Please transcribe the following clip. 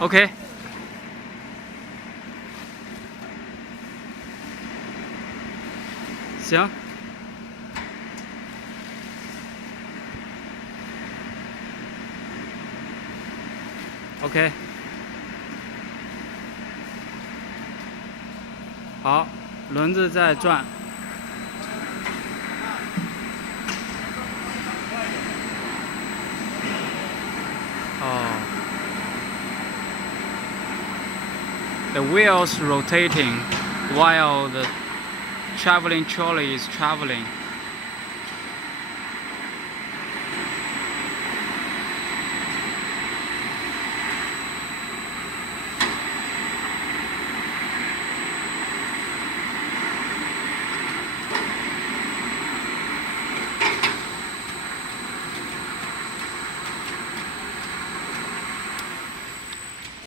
OK。行。OK。好，轮子在转。哦。The wheels rotating while the traveling trolley is traveling.